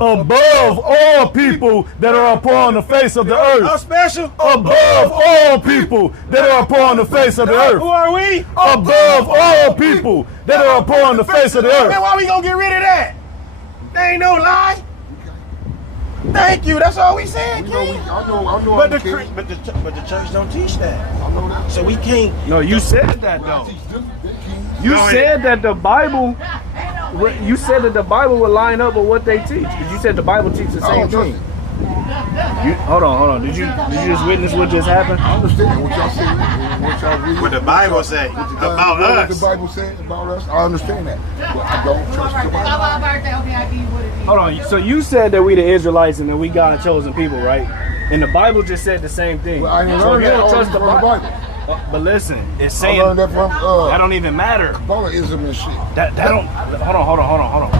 above all people that are upon the face of the earth. I'm special. Above all people that are upon the face of the earth. Who are we? Above all people that are upon the face of the earth. Man, why we gonna get rid of that? There ain't no lie. Thank you. That's all we saying, King. I know. But the church don't teach that. I know that. So we can't. No, you said that though. You No, said that the Bible. You said that the Bible would line up with what they teach. Because you said the Bible teaches the same thing. Hold on. Did you just witness what just happened? I understand what y'all saying, what y'all read. What the Bible say about us. What the Bible say about us, I understand that. But I don't trust the Bible. Hold on. So you said that we the Israelites and that we God chosen people, right? And the Bible just said the same thing. Well, I didn't So learn if you that don't trust from the the Bible. Bible. But listen, it's I saying learned that from that don't even matter. Kabbalism and shit. That don't. Hold on.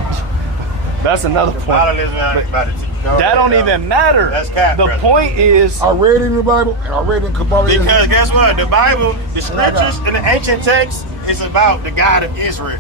That's another point. That don't even matter. That's cap, the brother. point is, I read in the Bible and I read in Kabbalism. Because guess what? The Bible, the scriptures and the ancient texts is about the God of Israel.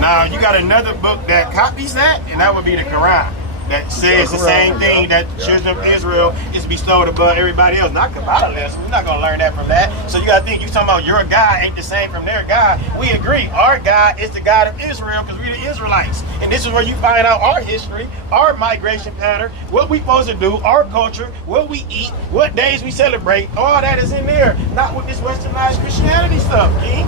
Now you got another book that copies that, and that would be the Quran. That says the same thing, that the children of Israel is bestowed above everybody else. Not Kabbalism. We're not going to learn that from that. So you got to think, you talking about your God ain't the same from their God. We agree. Our God is the God of Israel because we're the Israelites. And this is where you find out our history, our migration pattern, what we supposed to do, our culture, what we eat, what days we celebrate. All that is in there. Not with this westernized Christianity stuff, King.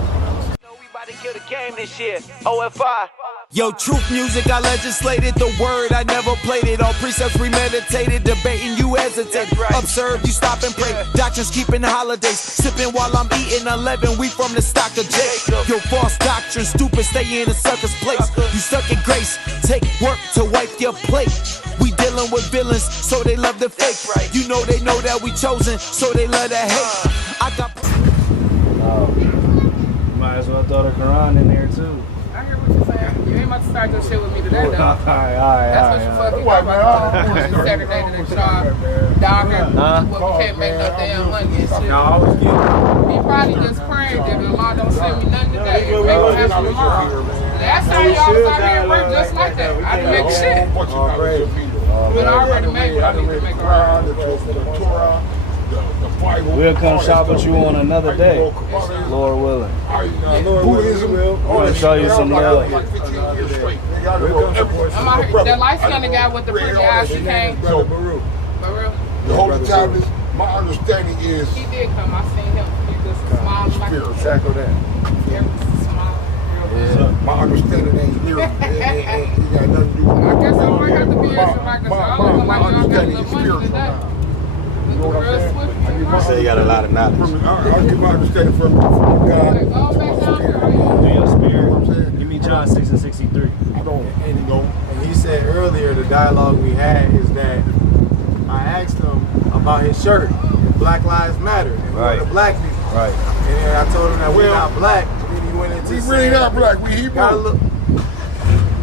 We about to kill the game this year. O.F.I. Yo, truth music, I legislated the word, I never played it. All precepts premeditated, debating, you hesitate. Right. Observe, you stop and pray. Doctrines keeping holidays, sipping while I'm eating 11. We from the stock of Jacob. Yo, false doctrine, stupid, stay in a sucker's place. You stuck in grace, take work to wipe your plate. We dealing with villains, so they love the fake. Right. You know they know that we chosen, so they love to hate. I got. might as well throw the Quran in there too. I hear what you're saying. You ain't about to start this shit with me today, though. All right. That's what you fucking got about to do. Saturday to the job. Down here, what we can't make no damn money and shit. No, I was kidding. He probably just praying that the Lord don't send me nothing today. It ain't gonna happen tomorrow. Last time y'all was out here and worked just like that. I didn't make shit. But I already made what I need to make around. We'll come shop with you on another day, Lord willing. We'll show you some love. I'm out here. That light-skinned guy with the pretty eyes, he came. So, Baruch. the whole time, my understanding is He did come. I seen him. He just smiled like spirit. Tackle that. My understanding ain't here. It got nothing to do with I guess I might have to be Israelite because I look like y'all got a understanding little is money spiritual today. now. You know what I'm saying? You say you got a lot of knowledge. I get my understanding from God. Go back down Do your You know spirit. what I'm saying? Give me John 6 and 63. I don't, you know. And he said earlier, the dialogue we had is that I asked him about his shirt, Black Lives Matter, and Right. we're the black people. Right. And then I told him that we're not black. And then he went into We really saying, not black. We Hebrew. gotta look.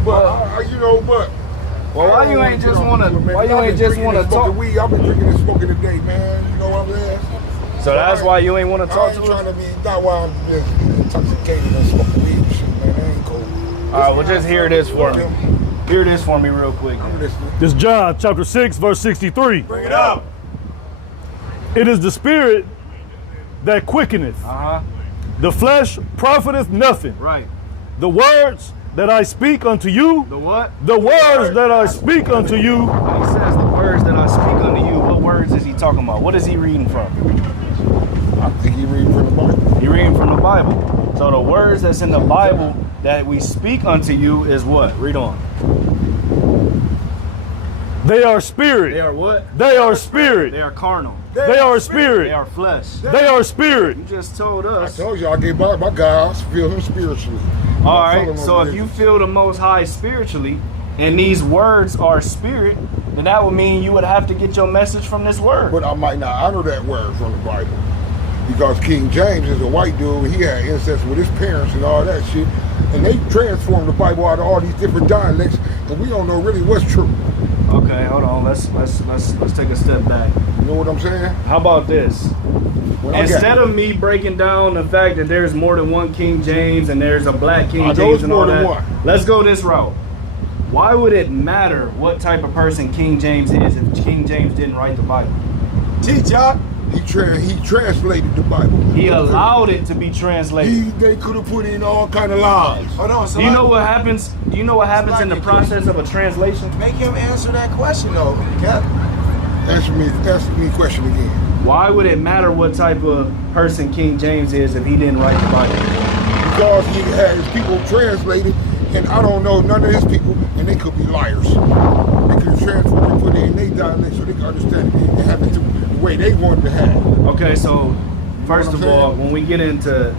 But you know, but. Well, why you ain't just wanna? Why you ain't just wanna talk? Weed. I've been drinking and smoking today, man. You know what I'm saying? So that's why you ain't wanna I talk ain't to trying us. to be. Not why I'm just intoxicated and smoking weed and shit, man. That ain't cool. All right, well, just hear this for me. Hear this for me real quick. I'm listening. This is John chapter 6, verse 63. Bring it up. It is the spirit that quickeneth. The flesh profiteth nothing. Right. The words that I speak unto you, The what? the words that I speak unto you, When he says the words that I speak unto you, what words is he talking about? What is he reading from? I think he reading from the Bible. He reading from the Bible. So the words that's in the Bible that we speak unto you is what? Read on. they are spirit. They are what? They are spirit. They are carnal. They are They spirit. are flesh. They are spirit. You just told I us. told you I gave my God. I feel him spiritually. All right. So if you feel the Most High spiritually, and these words are spirit, then that would mean you would have to get your message from this word. But I might not honor that word from the Bible. Because King James is a white dude, he had incest with his parents and all that shit. And they transformed the Bible out of all these different dialects, and we don't know really what's true. Okay, hold on. Let's take a step back. You know what I'm saying? How about this? What I got? Instead of me breaking down the fact that there's more than one King James and there's a black King I know James it's and all more than that, one. let's go this route. Why would it matter what type of person King James is if King James didn't write the Bible? Teach y'all. He translated the Bible. He allowed it to be translated. They could have put in all kind of lies. Hold on. So Do you know what happens? Do you know what happens in the process of a translation? Make him answer that question though, Cap. Answer me a question again. Why would it matter what type of person King James is if he didn't write the Bible? Because he had his people translated, and I don't know none of his people, and they could be liars. They could transform and put it in their dialect so they could understand it and have it the way they wanted to have it. Okay, so first of all, when we get into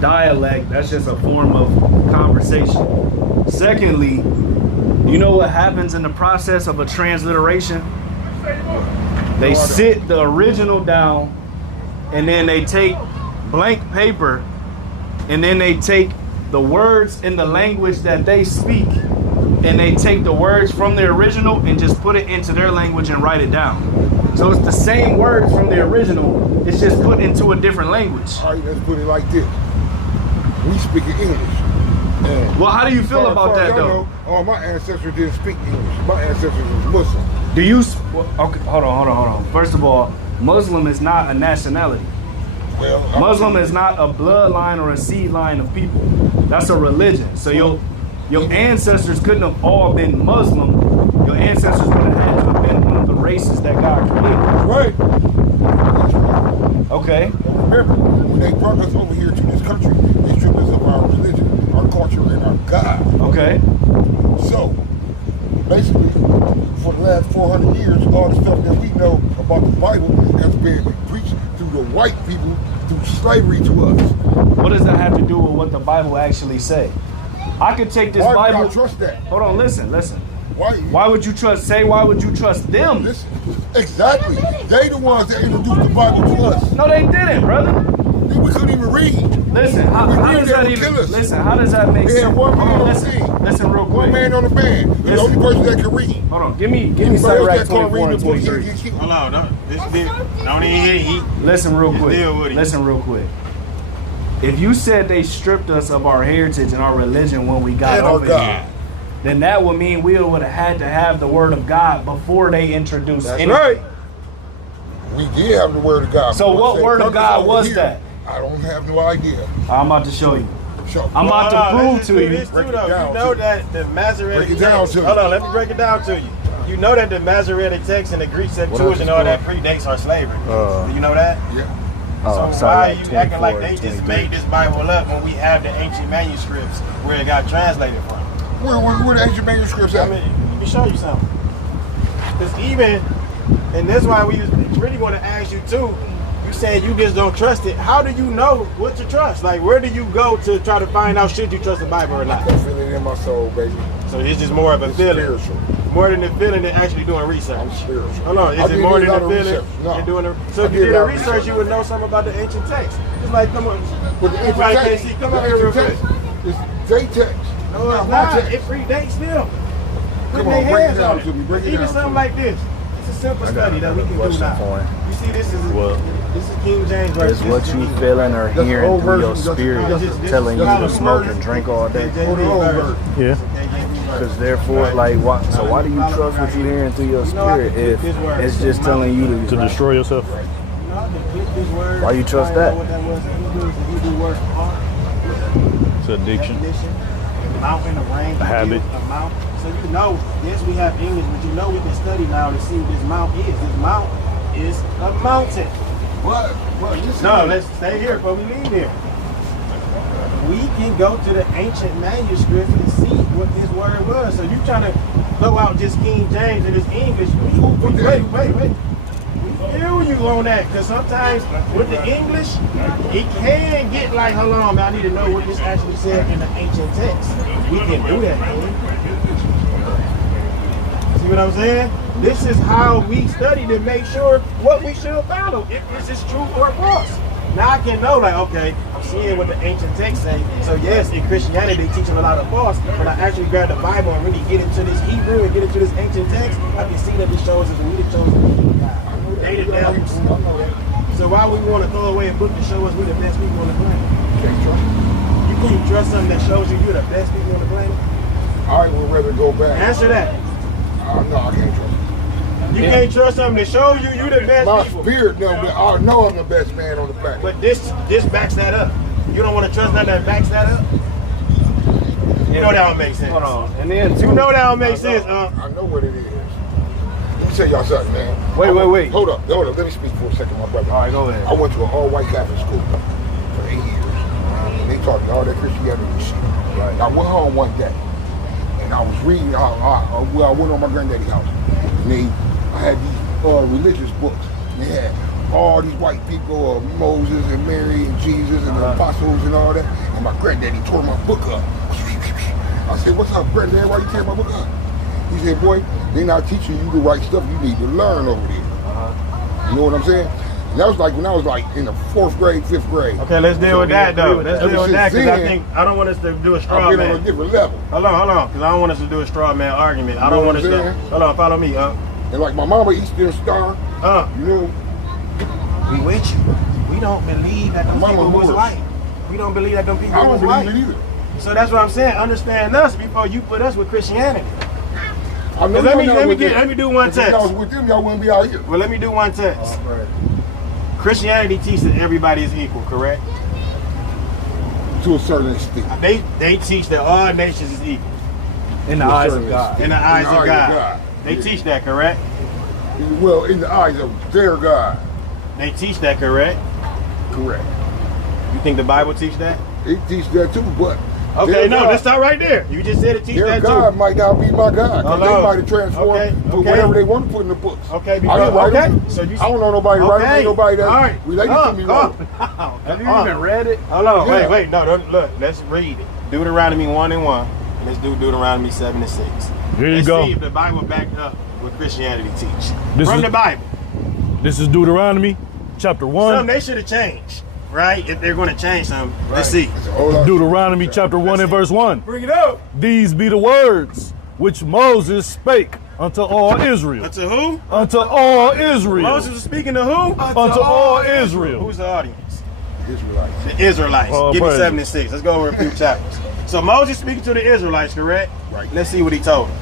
dialect, that's just a form of conversation. Secondly, you know what happens in the process of a transliteration? They sit the original down, and then they take blank paper, and then they take the words in the language that they speak, and they take the words from the original and just put it into their language and write it down. So it's the same words from the original, it's just put into a different language. All right, let's put it like this. We speak in English. And Well, how do you feel about that though? All my ancestors didn't speak English. My ancestors was Muslim. Do you, okay, hold on. First of all, Muslim is not a nationality. Well, Muslim is not a bloodline or a seed line of people. That's a religion. So your ancestors couldn't have all been Muslim. Your ancestors would have had to have been one of the races that God created. Right. Okay. Remember, when they brought us over here to this country, they stripped us of our religion, our culture, and our God. Okay. So, basically, for the last 400 years, all the stuff that we know about the Bible has been preached through the white people, through slavery to us. What does that have to do with what the Bible actually say? I could take this Why Bible. would I trust that? Hold on, listen. Why would you trust? Why would you trust them? Listen, exactly. They the ones that introduced the Bible to us. No, they didn't, brother. We couldn't even read. Listen, how does that even? Listen, how does that make They sense? had one man on the Listen, team. listen real quick. One man on the band. The only person that can read. Hold on, give me Anybody else Sirach that can't 24 read and the book, 23. he'll get killed. Hold on, don't even hit it. Listen real quick. deal with it. Listen real quick. If you said they stripped us of our heritage and our religion when we got And our over God. here, then that would mean we would have had to have the word of God before they introduced That's anything. right. We did have the word of God. So But what they word of took us God over was here. that? I don't have no idea. I'm about to show you. Show. I'm about to prove let's to do you. this too, Break it though. down You know to me. that the Masoretic Break it down text. to me. Hold on, let me break it down to you. You know that the Masoretic text and the Greek Septuagint and all that predates our slavery. Do you know that? Yeah. So why are you acting like they just made this Bible up when we have the ancient manuscripts where it got translated from? Where the ancient manuscripts I at? mean, let me show you something. Because even, and that's why we really want to ask you too, you said you just don't trust it. How do you know what to trust? Like, where do you go to try to find out should you trust the Bible or not? I feel it in my soul, baby. So it's just more of a It's feeling. spiritual. More than the feeling than actually doing research. I'm spiritual. Hold on, I is it did more a than lot the of feeling? research. No. You're doing so I if you did did a a lot of research, you would know something about the ancient text. Just like, come on. But the ancient Right, text, KC, come the up here real ancient quick. text is they text. No, it's my not. text. It predates still. Put Come on, their break it hands down on to me, break it Even down to something me. like this. It's a simple study that we can do now. You see, this is King James version. It's what you feeling or the hearing old through your version, spirit just- telling you just to the smoke version. and drink all day. Or the old version. Yeah. Because therefore, like, why do you trust what you're hearing through your spirit if it's just telling you To to destroy yourself. Why you trust that? What that was in Hebrew is the Hebrew word for It's addiction. mountain, a range, A habit. a mount. So you know, yes, we have English, but you know we can study now to see what this mount is. This mount is a mountain. What? No, let's stay here before we leave here. We can go to the ancient manuscript and see what this word was. So you trying to throw out just King James and his English. Wait. We feel you on that, because sometimes with the English, it can get like, hold on, man, I need to know what this actually said in the ancient text. We can do that, man. See what I'm saying? This is how we study to make sure what we should follow, if this is true or false. Now I can know, like, okay, I'm seeing what the ancient text say. So yes, in Christianity, they teaching a lot of false. When I actually grab the Bible and really get into this Hebrew and get into this ancient text, I can see that it shows us that we the chosen people of God. They the devils. So why we want to throw away a book to show us we're the best people on the planet? You can't trust something that shows you you're the best people on the planet? I I would rather go back. Answer that. No, I can't trust. You can't trust something that shows you the best My people. spirit know that I know I'm the best man on the planet. But this backs that up. You don't want to trust nothing that backs that up? You know that don't make sense. Hold on. And then You know that don't make sense, I know what it is. Let me tell y'all something, man. Wait. Hold up. Let me speak for a second, my brother. All right, go ahead. I went to an all-white Catholic school for 8 years. And they taught me all that Christianity shit. Right. I went home one day, and I was reading. I went on my granddaddy's house, and I had these religious books. They had all these white people, Moses and Mary and Jesus and the apostles and all that. And my granddaddy tore my book up. I said, "What's up, granddad? Why you tear my book up?" He said, "Boy, they're not teaching you the right stuff. You need to learn over there." You know what I'm saying? And that was like when I was like in the 4th grade, 5th grade. Okay, let's deal with that though. Let's deal with that because I don't want us to do a straw I've been man. on a different level. Hold on, because I don't want us to do a straw man argument. I don't want us to. Hold on, follow me, And like my mama, Eastern Star, you know. We with you. We don't believe that them people was white. We don't believe that them people was white. I don't believe it either. So that's what I'm saying. Understand us before you put us with Christianity. I know Let me do one test. If I was with them, y'all wouldn't be out here. Well, let me do one test. Christianity teaches that everybody is equal, correct? To a certain extent. They teach that all nations is equal. In the eyes of God. In the eyes of God. They teach that, correct? Well, in the eyes of their God. They teach that, correct? Correct. You think the Bible teach that? It teaches that too, but okay, no, let's stop right there. You just said it teach that too. Their God might not be my God. Because they might have transformed to whatever they want to put in the books. Okay, I didn't write them. So you I don't know nobody write them. Ain't nobody that related to me. Have you even read it? Hold on, wait, no, look, let's read it. Deuteronomy 1:1. Let's do Deuteronomy 7:6. Here you let's go. See if the Bible backed up what Christianity teach. From the Bible. This is Deuteronomy chapter 1. Something they should have changed, right? If they're going to change something, let's see. Deuteronomy chapter 1 and verse 1. Bring it up. These be the words which Moses spake unto all Israel. Unto who? Unto all Israel. Moses was speaking to who? Unto all Israel. Who's the audience? Israelites. The Israelites. Give me 7 and 6. Let's go over a few chapters. So Moses speaking to the Israelites, correct? Right. Let's see what he told them.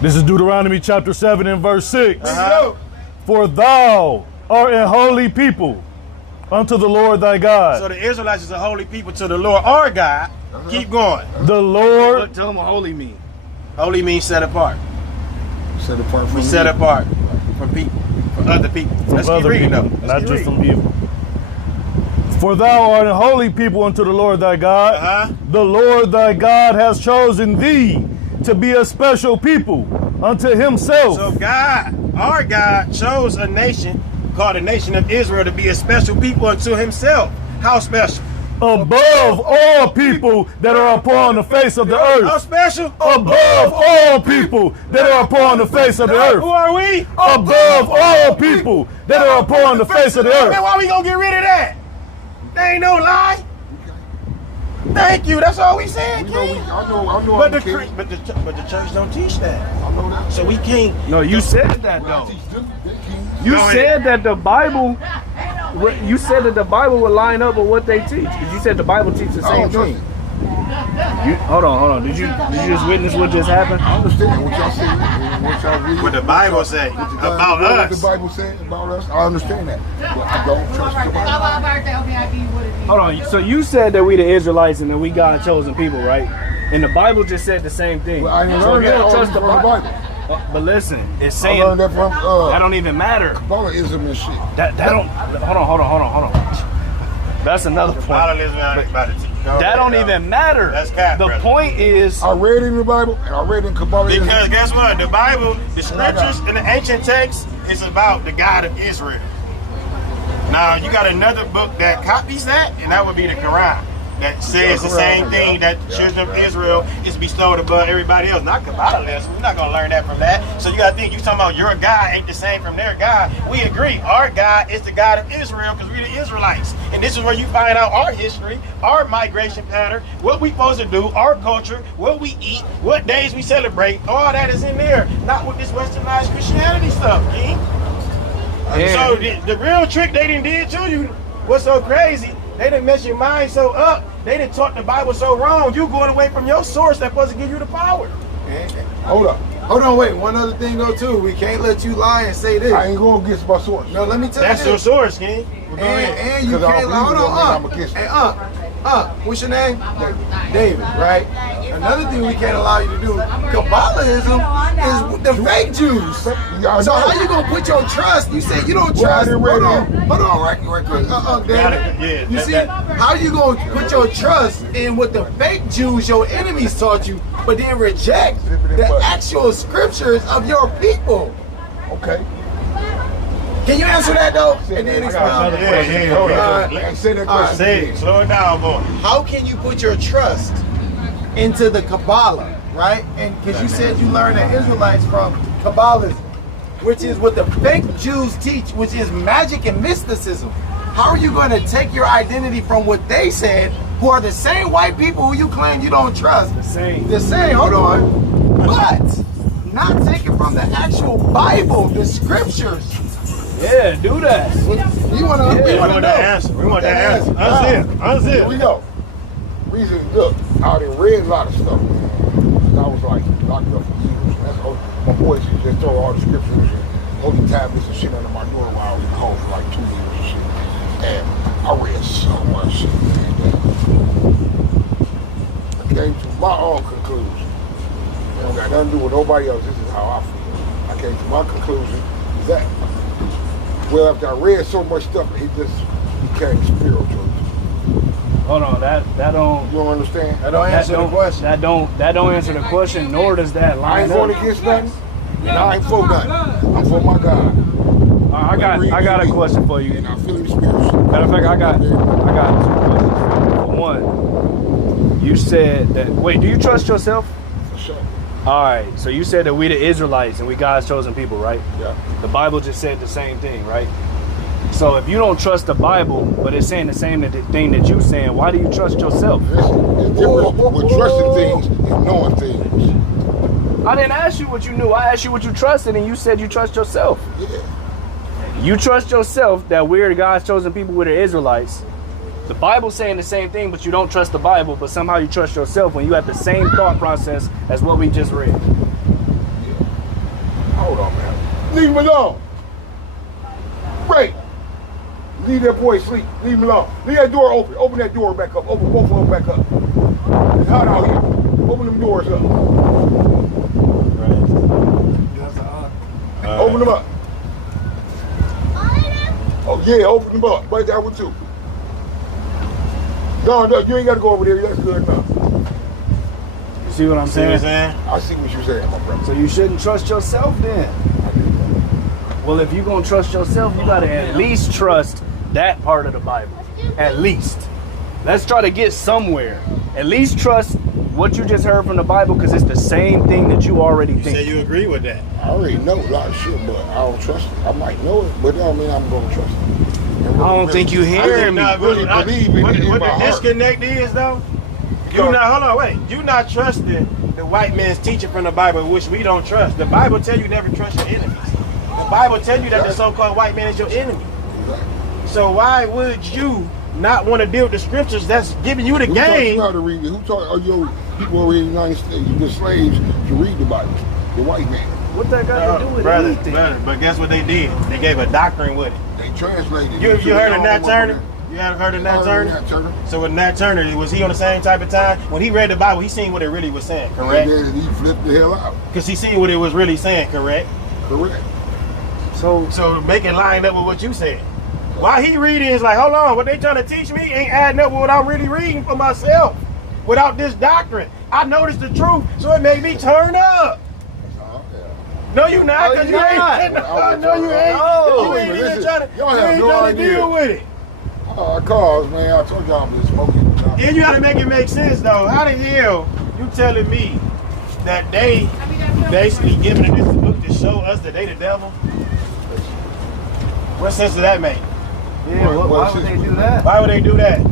This is Deuteronomy chapter 7 and verse 6. For thou art a holy people unto the Lord thy God. So the Israelites is a holy people to the Lord our God. Keep going. The Lord. Tell them what holy means. Holy means set apart. Set apart from We set apart from people, from other people. Let's keep reading though. Not just from evil. For thou art a holy people unto the Lord thy God. The Lord thy God has chosen thee to be a special people unto himself. So God, our God, chose a nation called the nation of Israel to be a special people unto himself. How special? Above all people that are upon the face of the earth. How special? Above all people that are upon the face of the earth. Who are we? Above all people that are upon the face of the earth. Man, why we gonna get rid of that? That ain't no lie. Thank you. That's all we saying, King. I know. But the church don't teach that. I know that. So we can't. No, you said that though. You No, said that the Bible. You said that the Bible would line up with what they teach. Because you said the Bible teaches the same thing. Hold on. Did you just witness what just happened? I understand what y'all saying. What y'all read. What the Bible say about What us. the Bible said about us. I understand that. But I don't trust the Bible. Hold on. So you said that we the Israelites and that we God chosen people, right? And the Bible just said the same thing. Well, I so learned you that don't trust from the the Bible. Bible. But listen, it's I saying learned that from that don't even matter. Kabbalahism and shit. That don't. Hold on. That's another point. That don't even matter. That's cap, the brother. point is, I read it in the Bible and I read it in Kabbalahism. Because guess what? The Bible, the scriptures and the ancient text is about the God of Israel. Now you got another book that copies that, and that would be the Quran. That says the same thing, that the children of Israel is bestowed above everybody else. Not Kabbalism. We're not gonna learn that from that. So you gotta think you talking about your God ain't the same from their God. We agree. Our God is the God of Israel because we're the Israelites. And this is where you find out our history, our migration pattern, what we supposed to do, our culture, what we eat, what days we celebrate. All that is in there. Not with this westernized Christianity stuff, King. So the real trick they done did to you was so crazy. They didn't mess your mind so up. They didn't taught the Bible so wrong. You going away from your source that's supposed to give you the power. Hold up. Hold on, wait. One other thing though too. We can't let you lie and say this. I ain't going against my source. No, let me tell That's you your this. source, King. Well, go And ahead. you 'Cause I can't don't lie. Hold believe it, on, I'm against it. Hey, what's your name? David, right? Another thing we can't allow you to do, Kabbalism is the fake Jews. So how you gonna put your trust? You say you don't trust. Hold on, right quick. David. You see, how you gonna put your trust in what the fake Jews, your enemies, taught you, but then reject the actual scriptures of your people? Okay. Can you answer that though? And then expound. Yeah, hold on. Say that question. Say it. Slow it down, boy. How can you put your trust into the Kabbalah, right? And because you said you learned the Israelites from Kabbalism, which is what the fake Jews teach, which is magic and mysticism. How are you going to take your identity from what they said, who are the same white people who you claim you don't trust? The same, hold on. But not take it from the actual Bible, the scriptures. Yeah, do that. We want to We want that answer. We want that answer. Unzip. Here we go. Reason, look, I done read a lot of stuff, man. I was like locked up for years. That's all, my boys used to just throw all the scriptures and holy tablets and shit under my door while I was in home for like 2 years and shit. And I read so much shit, man. I came to my own conclusion. It don't got nothing to do with nobody else. This is how I feel. I came to my conclusion is that, well, after I read so much stuff, it just became spiritual. Hold on, that don't. You don't understand? That don't answer the question. That don't answer the question, nor does that I line ain't up. going against nothing, and I ain't for nothing. I'm for my God. I got a question for you. And I feel his spirit. Matter of fact, I got 2 questions. For one, you said that. Wait, do you trust yourself? For sure. All right. So you said that we the Israelites and we God's chosen people, right? Yeah. The Bible just said the same thing, right? So if you don't trust the Bible, but it's saying the same thing that you saying, why do you trust yourself? It's different with trusting things and knowing things. I didn't ask you what you knew. I asked you what you trusted, and you said you trust yourself. Yeah. You trust yourself that we're God's chosen people, we're the Israelites. The Bible's saying the same thing, but you don't trust the Bible, but somehow you trust yourself when you have the same thought process as what we just read. Hold on, man. Leave him alone. Right. Leave that boy asleep. Leave him alone. Leave that door open. Open that door back up. Open both of them back up. It's hot out here. Open them doors up. Open them up. Oh yeah, open them up. Right that one too. No, you ain't got to go over there. That's good enough. You see what I'm See what I'm saying? saying? I see what you're saying, my brother. So you shouldn't trust yourself then. Well, if you're going to trust yourself, you got to at least trust that part of the Bible. At least. Let's try to get somewhere. At least trust what you just heard from the Bible, because it's the same thing that you already You think. say you agree with that. I already know a lot of shit, but I don't trust it. I might know it, but that don't mean I'm going to trust it. I don't think you hearing me. Really believe in it in What my the heart. disconnect is, though, you not, hold on, wait. You not trusting the white man's teaching from the Bible, which we don't trust. The Bible tell you never trust your enemies. The Bible tell you that the so-called white man is your enemy. So why would you not want to deal with the scriptures that's giving you the Who taught game? you how to read it? Who taught your people over here in the United States, the slaves, to read the Bible? The white man. What that got to do with brother, anything? but guess what they did? They gave a doctrine with it. They translated You it. heard of Nat Turner? You haven't heard of Nat Turner? So with Nat Turner, was he on the same type of time? When he read the Bible, he seen what it really was saying, correct? And then he flipped the hell out. Because he seen what it was really saying, correct? Correct. So make it line up with what you said. Why he reading is like, hold on, what they trying to teach me ain't adding up with what I'm really reading for myself. Without this doctrine, I noticed the truth, so it made me turn up. No, you not. No, you ain't. No, you ain't. No. You ain't even trying to, Y'all you have ain't no trying to idea. deal with it. Cause, man, I told y'all I'm just smoking. And you gotta make it make sense, though. How the hell you telling me that they basically giving us this book to show us that they the devil? What sense does that make? Yeah, why would they do that? Why would they do that?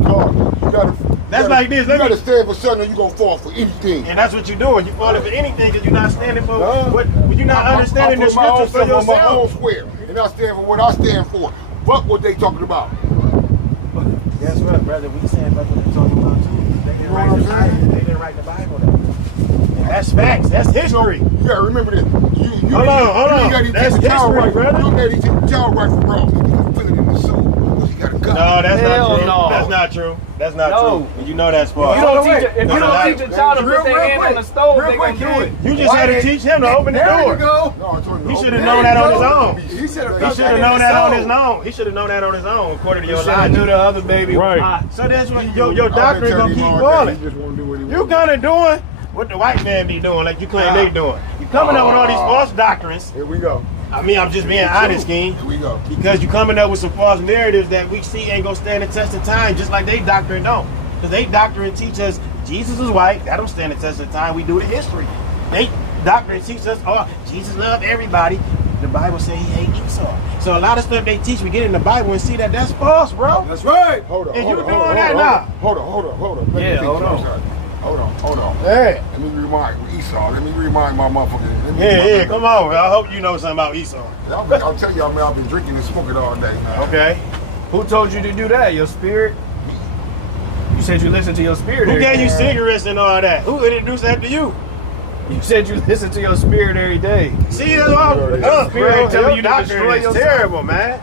That's like this. You gotta stand for something or you gonna fall for anything. And that's what you're doing. You're falling for anything because you're not standing for what you're not understanding the scriptures for yourself. I'm on my own yourself. square, and I stand for what I stand for. Fuck what they talking about. Guess what, brother? We saying fuck what they talking about too. They didn't write the Bible. They didn't write the Bible though. That's facts. That's history. You gotta remember this. Hold on. That's history, brother. Your daddy took the child right from wrong. He feel it in the soul because he got a gun. No, that's Hell not true. no. That's not true. That's not No. true. And you know that's false. If you don't teach a child to Real put their hand quick. on the stove, Real they quick, gonna do it. You just had to teach him to open the There door. you go. No, I told you. He should have There known you that on go. his own. He should have He should have known that on his own. He should have known that on his own, according to You your should have knew logic. the other baby Right. was hot. So that's what your doctrine gonna keep falling. He just want to do what he You wants. kind of doing what the white man be doing, like you claim they doing. You coming up with all these false doctrines. Here we go. I mean, I'm just being honest, King. Here we go. Because you coming up with some false narratives that we see ain't gonna stand the test of time, just like they doctrine don't. Because they doctrine teach us Jesus is white, that don't stand the test of time. We do the history. They doctrine teach us, oh, Jesus loved everybody. The Bible say he hate Esau. So a lot of stuff they teach, we get in the Bible and see that that's false, bro. That's right. Hold on. And hold you on, doing hold on, that hold now? on. Hold on. Let me Yeah, think hold on. something. Hold on. Yeah. Let me remind Esau. Let me remind my motherfucker. Yeah, come on. I hope you know something about Esau. I'll tell y'all, man, I've been drinking and smoking all day, man. Okay. Who told you to do that? Your spirit? You said you listened to your spirit. Who every gave you day. cigarettes and all that? Who introduced that to you? You said you listen to your spirit every day. See, that's all. Your spirit telling you to doctrine destroy is yourself. terrible, man.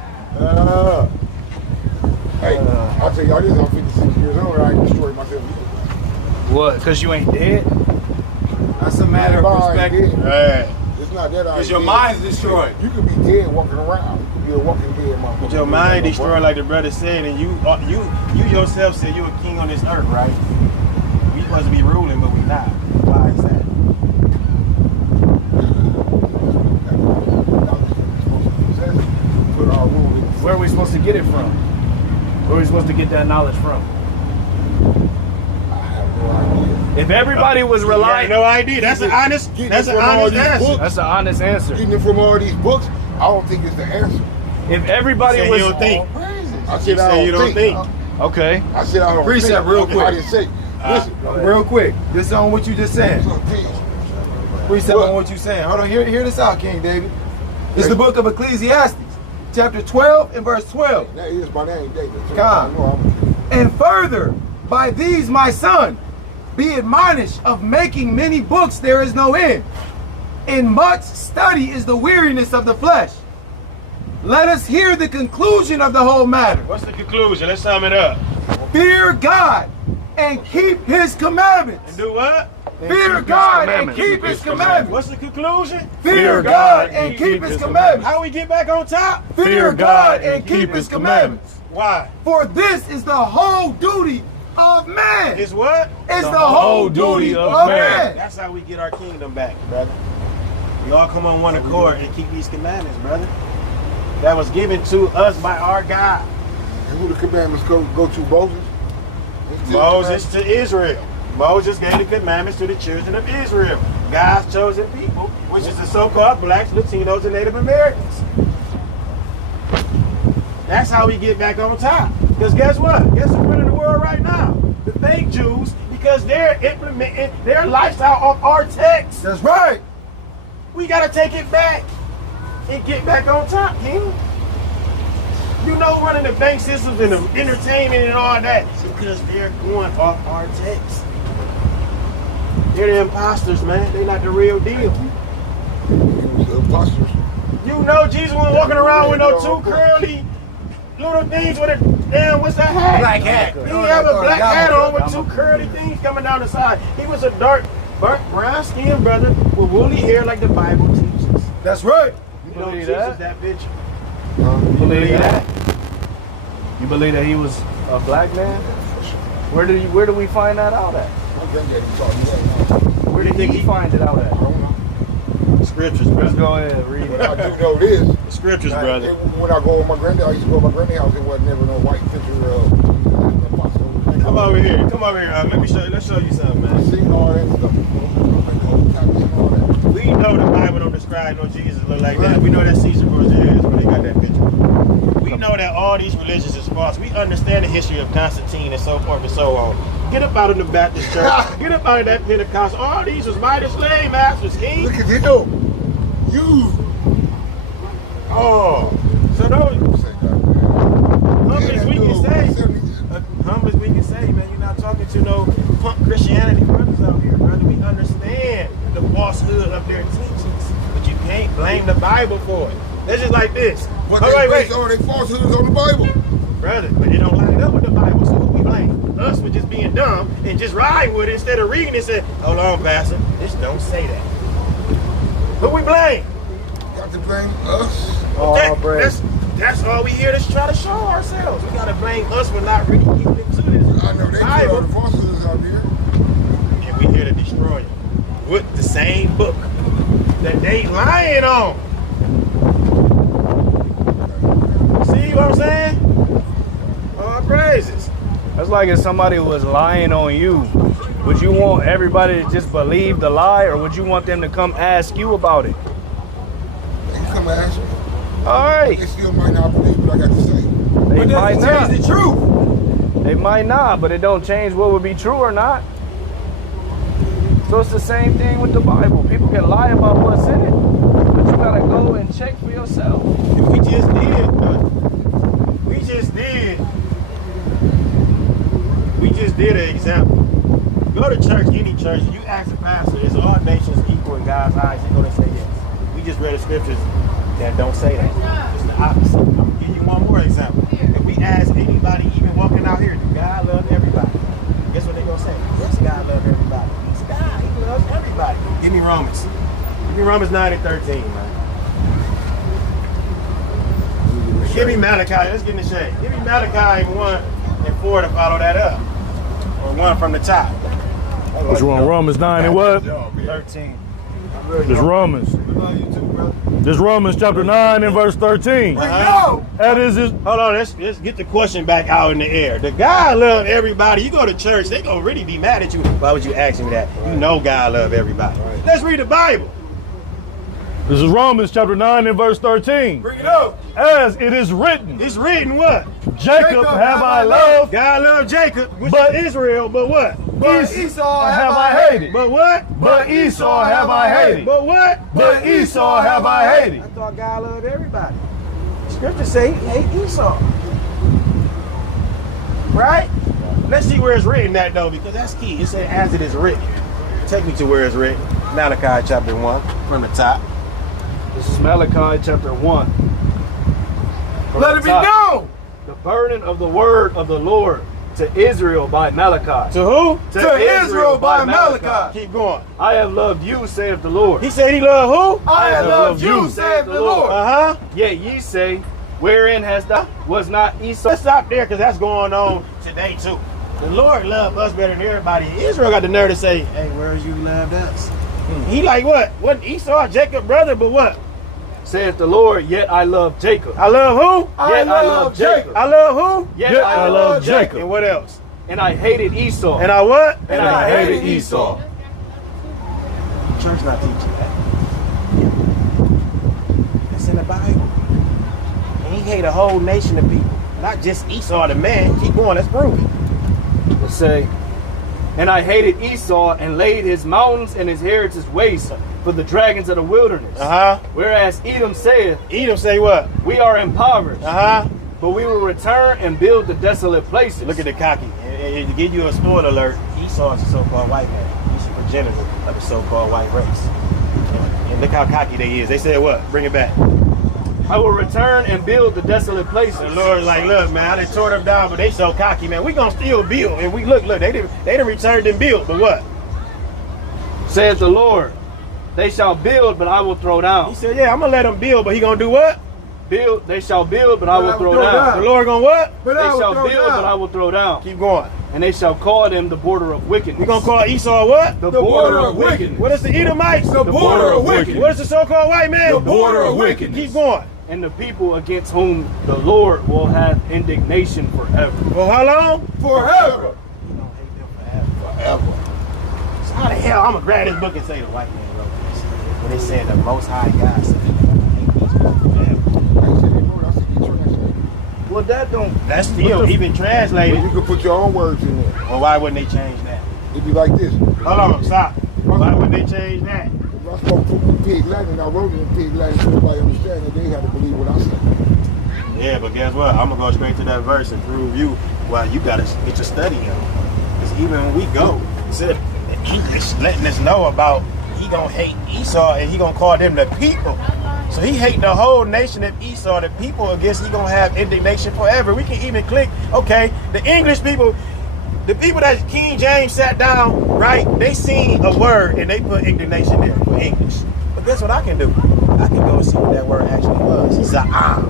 Hey, I'll tell y'all this, I'm 56 years old and I ain't destroyed myself. What? Because you ain't dead? That's a matter of perspective. Right. It's not that I Because your dead. mind's destroyed. You could be dead walking around. You could be a walking dead motherfucker. But your mind destroyed, like the brother said, and you yourself said you a king on this earth, right? We supposed to be ruling, but we not. Why is that? Put our rule in. Where are we supposed to get it from? Where are we supposed to get that knowledge from? I have no idea. If everybody was I relying, no idea. That's an honest answer. that's an honest answer. Getting it from all these books, I don't think it's the answer. If everybody You was, don't think. I You said I say don't you don't think. okay. I said I don't Precept think. real I quick. didn't say. Listen. Real quick, this on what you just said. Precept What? on what you saying. Hold on, hear this out, King David. It's the book of Ecclesiastes, chapter 12 and verse 12. That is my name, David. So God. I know I'm- And further, by these, my son, be admonished of making many books there is no end. In much study is the weariness of the flesh. Let us hear the conclusion of the whole matter. What's the conclusion? Let's sum it up. Fear God and keep his commandments. And do what? Fear God and keep his commandments. What's the conclusion? Fear God and keep his commandments. How we get back on top? Fear God and keep his commandments. Why? For this is the whole duty of man. It's what? It's the whole duty of man. That's how we get our kingdom back, brother. We all come on one accord and keep these commandments, brother. That was given to us by our God. And who the commandments go to, Moses? Moses to Israel. Moses gave the commandments to the children of Israel, God's chosen people, which is the so-called blacks, Latinos, and Native Americans. That's how we get back on top. Because guess what? Guess who's running the world right now? The fake Jews, because they're implementing their lifestyle off our text. That's right. We got to take it back and get back on top, King. You know, running the bank systems and the entertainment and all that, because they're going off our text. They're the imposters, man. They're not the real deal. Imposters. You know Jesus wasn't walking around with no two curly little things with a damn, what's that hat? Black hat. He have a black hat on with two curly things coming down the side. He was a dark, brown skinned brother with woolly hair like the Bible teaches. That's right. You know believe Jesus, that? that bitch. You believe that? You believe that he was a black man? Where do we find that out at? My granddaddy taught me that. Where did he find it out at? I don't know. Scriptures, Let's brother. go ahead, read But it. I do know this. The scriptures, brother. When I go with my granddad, I used to go to my granddad's house. There wasn't never no white picture of the apostle. Come over here. Come over here. Let's show you something, I man. seen all that stuff. All that. We know the Bible don't describe no Jesus look like that. We know that Caesar Borgias when they got that picture. We know that all these religions is false. We understand the history of Constantine and so forth and so on. Get up out of the Baptist church. Get up out of that Pentecost. All these was mighty slave masters, King. Look at you. You. Oh. So those humble as we can say, man, you're not talking to no punk Christianity brothers out here, brother. We understand Bible for it. That's just like this. But Oh, wait. all they falsehoods on the Bible. Brother, but they don't line up with the Bible, so who we blame? Us for just being dumb and just riding with it instead of reading it and saying, hold on, Pastor, this don't say that. Who we blame? Got to blame us. That's all we here to try to show ourselves. We gotta blame us for not really keeping it to this I know they put all the falsehoods out there. and we here to destroy it with the same book that they lying on. See what I'm saying? All praises. That's like if somebody was lying on you. Would you want everybody to just believe the lie, or would you want them to come ask you about it? They can come ask me. All right. They still might not believe what I got to say. They might not. Change the truth. They might not, but it don't change what would be true or not. So it's the same thing with the Bible. People can lie about what's in it, but you gotta go and check for yourself. We just did an example. Go to church, any church, you ask the pastor, is all nations equal in God's eyes? He's going to say yes. We just read the scriptures that don't say that. It's the opposite. I'm going to give you one more example. If we ask anybody, even walking out here, do God love everybody? Guess what they're going to say? Yes, God loves everybody. He's God. He loves everybody. Give me Romans. Give me Romans 9 and 13, man. Give me Malachi. Let's get in the shade. Give me Malachi 1 and 4 to follow that up. Or one from the top. Which one? Romans 9 and what? 13. This Romans. This Romans chapter 9 and verse 13. That is his. Hold on, let's get the question back out in the air. The God love everybody. You go to church, they gonna really be mad at you. Why would you ask me that? You know God love everybody. Let's read the Bible. This is Romans chapter 9 and verse 13. Bring it up. As it is written. It's written what? Jacob have I loved. God loved Jacob, which But is Israel, but what? But Esau have I hated. But what? But Esau have I hated. But what? But Esau have I hated. I thought God loved everybody. Scripture say he hate Esau. Right? Let's see where it's written that though, because that's key. It said as it is written. Take me to where it's written. Malachi chapter 1 from the top. This is Malachi chapter 1. Let it be known. The burden of the word of the Lord to Israel by Malachi. To who? To Israel by Malachi. Keep going. I have loved you, saith the Lord. He said he loved who? I have loved you, saith the Lord. Uh-huh. Yet ye say, wherein hast thou was not Esau? Let's stop there because that's going on today too. The Lord loved us better than everybody. Israel got the nerve to say, hey, where's you loved us? He like what? Wasn't Esau Jacob's brother, but what? Saith the Lord, yet I love Jacob. I love who? Yet I love Jacob. I love who? Yet I love Jacob. And what else? And I hated Esau. And I what? And I hated Esau. Church not teaching that. It's in the Bible. And he hated a whole nation of people. Not just Esau the man. Keep going, let's prove it. Let's say, and I hated Esau and laid his mountains and his heritage waste for the dragons of the wilderness. Uh-huh. Whereas Edom saith, Edom say what? we are impoverished, Uh-huh. but we will return and build the desolate places. Look at the cocky. And to give you a spoiler alert, Esau is a so-called white man. He's a progenitor of the so-called white race. And look how cocky they is. They said what? Bring it back. I will return and build the desolate places. The Lord's like, look, man, I done tore them down, but they so cocky, man. We gonna still build. And we look, they done returned and built, but what? Saith the Lord, they shall build, but I will throw He down. said, yeah, I'm gonna let them build, but he gonna do what? Build, they shall build, but I will throw down. The Lord gonna what? They shall build, but I will throw down. Keep going. And they shall call them the border of wickedness. We gonna call Esau what? The border of wickedness. What is the Edomites? The border of wickedness. What is the so-called white man? The border of wickedness. Keep going. And the people against whom the Lord will have indignation forever. Well, how long? Forever. He gonna hate them forever. So how the hell I'm gonna grab this book and say the white man wrote this? When they said the Most High God said they're gonna hate these people forever. Well, that don't. That's still even translated. You can put your own words in there. Well, why wouldn't they change that? It'd be like this. Hold on, stop. Why wouldn't they change that? If I spoke Pig Latin, I wrote it in Pig Latin so everybody understand that they had to believe what I said. Yeah, but guess what? I'm gonna go straight to that verse and prove you why you gotta get your study in. Because even when we go, it said English letting us know about he gonna hate Esau and he gonna call them the people. So he hate the whole nation of Esau, the people against he gonna have indignation forever. We can even click, okay, the English people, the people that King James sat down, right? They seen a word and they put indignation there for English. But guess what I can do? I can go and see what that word actually was. Za'am.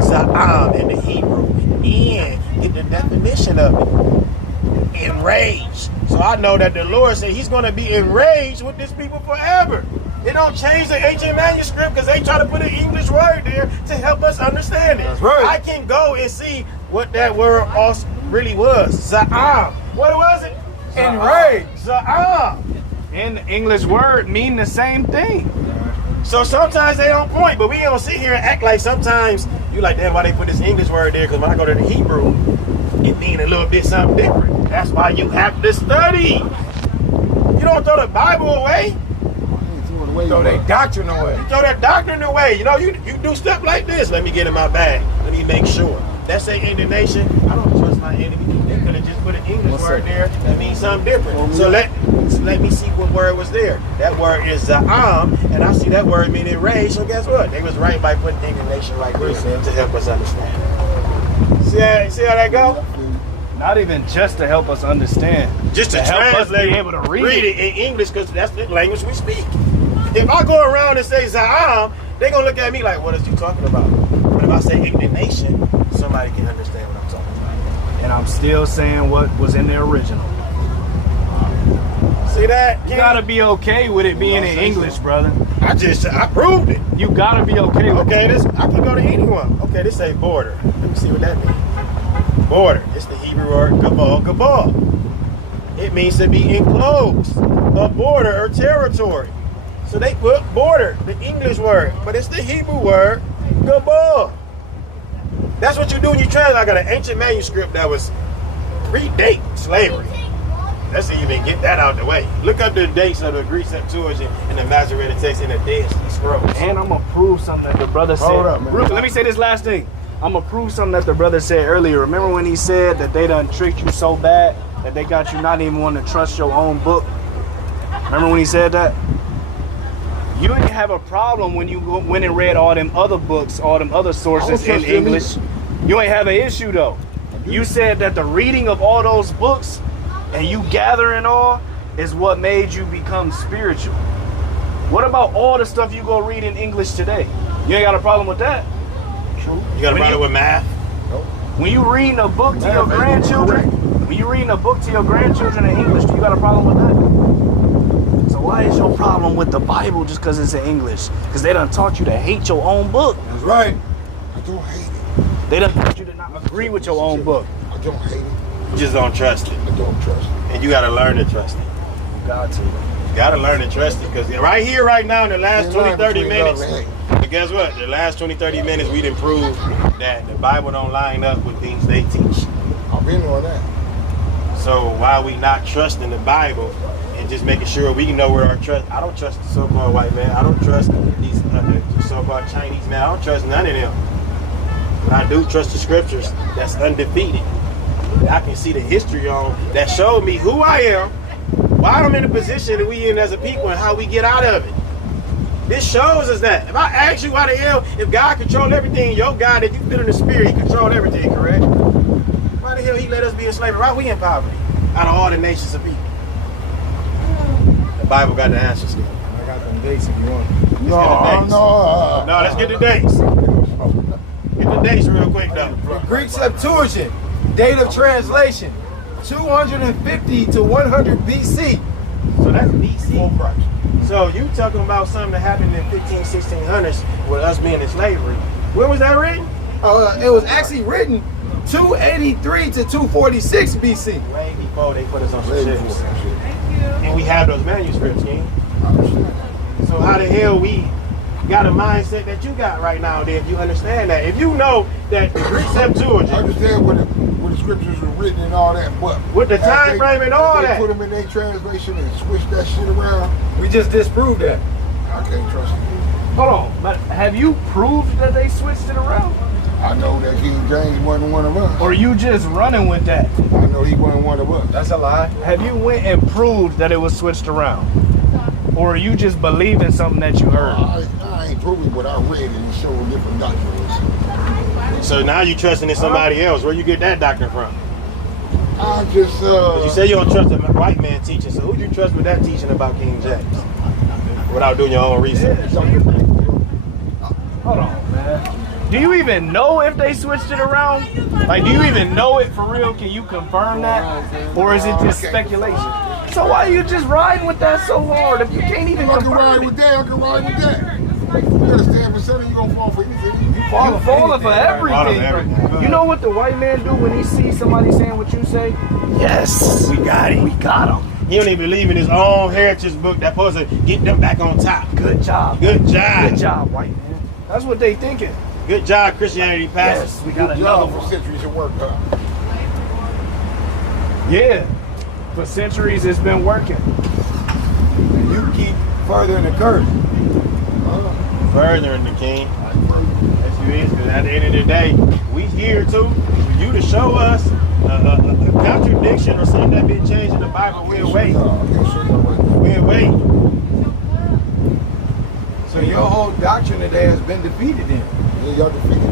Za'am in the Hebrew. And get the definition of it. Enraged. So I know that the Lord said he's gonna be enraged with this people forever. They don't change the ancient manuscript because they try to put an English word there to help us understand it. That's right. I can go and see what that word also really was. Za'am. What was it? Enraged. Za'am. And the English word mean the same thing. So sometimes they don't point, but we don't sit here and act like sometimes you like, damn, why they put this English word there? Because when I go to the Hebrew, it mean a little bit something different. That's why you have to study. You don't throw the Bible away. Throw their doctrine away. You throw that doctrine away. You know, you do stuff like this. Let me get in my bag. Let me make sure. That's a indignation. I don't trust my enemy. They could have just put an English word there that means something different. So let me see what word was there. That word is za'am, and I see that word meaning rage. So guess what? They was right by putting indignation right there to help us understand. See how that go? Not even just to help us understand. Just to help us translate, be able to read it in English because that's the language we speak. If I go around and say za'am, they're going to look at me like, what is you talking about? But if I say indignation, somebody can understand what I'm talking about. And I'm still saying what was in the original. See that? You gotta be okay with it being in English, brother. I proved it. You gotta be okay with it. Okay, I can go to anyone. Okay, this say border. Let me see what that means. Border. It's the Hebrew word gabal. It means to be enclosed, a border or territory. So they put border, the English word, but it's the Hebrew word gabal. That's what you do when you translate. I got an ancient manuscript that was predate slavery. Let's even get that out the way. Look up the dates of the Greek Septuagint and the Masoretic text in the Dead Sea Scrolls. And I'm gonna prove something that the brother said. Hold up, man. Let me say this last thing. I'm gonna prove something that the brother said earlier. Remember when he said that they done tricked you so bad that they got you not even want to trust your own book? Remember when he said that? You didn't have a problem when you went and read all them other books, all them other sources in English. You ain't have an issue though. You said that the reading of all those books and you gathering all is what made you become spiritual. What about all the stuff you go read in English today? You ain't got a problem with that? True. You got a problem with math? Nope. When you reading a book to your grandchildren, in English, do you got a problem with that? So why is your problem with the Bible just because it's in English? Because they done taught you to hate your own book. That's right. I don't hate it. They done taught you to not agree with your own book. I don't hate it. You just don't trust it. I don't trust it. And you got to learn to trust it. You got to. You got to learn to trust it because right here, right now, in the last 20, 30 minutes, but guess what? The last 20, 30 minutes, we didn't prove that the Bible don't line up with things they teach. I've been on that. So why we not trusting the Bible and just making sure we know where our trust? I don't trust the so-called white man. I don't trust these the so-called Chinese man. I don't trust none of them. But I do trust the scriptures that's undefeated. I can see the history on that showed me who I am, why I'm in the position that we in as a people, and how we get out of it. This shows us that. If I ask you why the hell, if God controlled everything, your God that you feel in the spirit, he controlled everything, correct? Why the hell he let us be in slavery? Why we in poverty? Out of all the nations of people. The Bible got the answers still. I got them dates if you want. No. Let's get the dates. Get the dates real quick though. Greek Septuagint, date of translation, 250 to 100 BC. So that's BC. So you talking about something that happened in 1600s with us being in slavery. When was that written? It was actually written 283 to 246 BC. Way before they put us on some ships. And we have those manuscripts, King. So how the hell we got a mindset that you got right now then, if you understand that? If you know that the Greek Septuagint, I understand when the scriptures were written and all that, but with the time frame and all they that, put them in their translation and switch that shit around. We just disproved that. I can't trust it. Hold on, but have you proved that they switched it around? I know that King James wasn't one of us. Or you just running with that? I know he wasn't one of us. That's a lie. Have you went and proved that it was switched around? Or are you just believing something that you heard? I I ain't proving what I read and show different doctrines. So now you trusting in somebody else. Where you get that doctrine from? I just You say you don't trust a white man teaching, so who you trust with that teaching about King James? Without doing your own research. Hold on, man. Do you even know if they switched it around? Like, do you even know it for real? Can you confirm that? Or is it just speculation? So why are you just riding with that so hard if you can't even I can confirm ride it? with that, I can ride with that. You gotta stand for something, you gonna fall for anything. You falling for everything. everything. You know what the white man do when he sees somebody saying what you say? Yes, We got it. we got him. He don't even believe in his own heritage book that's supposed to get them back on top. Good job. Good job. Good job, white man. That's what they thinking. Good job, Christianity pastors. Yes, we got Good another job for one. centuries of work, huh? Yeah, for centuries it's been working. And you keep further in the curse. Further in the king. Yes, you is. Because at the end of the day, we here too for you to show us a contradiction or something that been changed in the Bible. We'll wait. We'll wait. So your whole doctrine today has been defeated then. Yeah, y'all defeated. We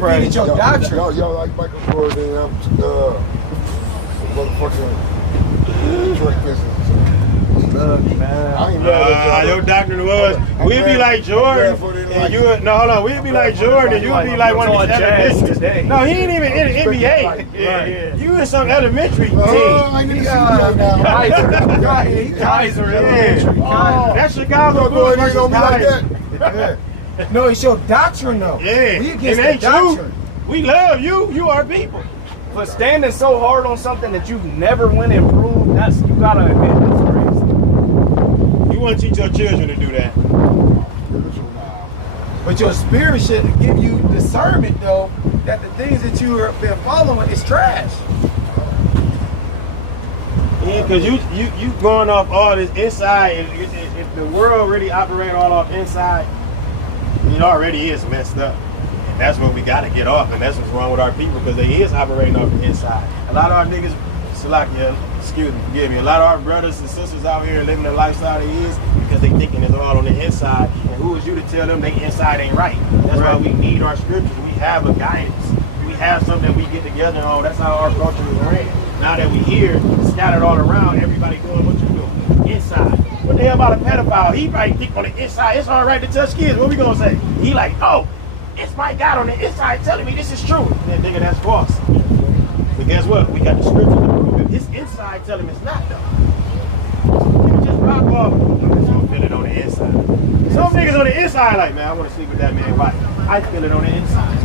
defeated your doctrine. Y'all like Michael Jordan and motherfucking Detroit Pistons. Look, man. I ain't mad at y'all. Your doctrine was we'd be like Jordan, and you no hold on, we'd be like Jordan, and you'd be like one of these elementary today. No, he ain't even in the NBA. Yeah. You in some elementary team. I need to see y'all now. Kaiser, Oh, that's Chicago Bulls versus Kaiser. No, it's your doctrine though. Yeah, We it against the ain't doctrine. you. We love you. You are people. For standing so hard on something that you've never went and proved, that's you gotta admit that's crazy. You want to teach your children to do that. But your spirit should give you discernment though that the things that you have been following is trash. Yeah, because you going off all this inside. If the world really operate all off inside, it already is messed up. And that's what we got to get off, and that's what's wrong with our people, because they is operating off the inside. A lot of our niggas, excuse me, forgive me, a lot of our brothers and sisters out here living the lifestyle they is because they thinking it's all on the inside. And who is you to tell them they inside ain't right? That's why we need our scriptures. We have a guidance. We have something we get together on. That's how our culture is ran. Now that we here, scattered all around, everybody doing what you do inside. What the hell about a pedophile? He probably think on the inside, it's all right to touch kids. What we gonna say? He like, oh, it's my God on the inside telling me this is true. And nigga, that's false. But guess what? We got the scripture to prove it. His inside telling him it's not though. You just rock off. I'm just gonna feel it on the inside. Some niggas on the inside like, man, I want to sleep with that man wife. I feel it on the inside.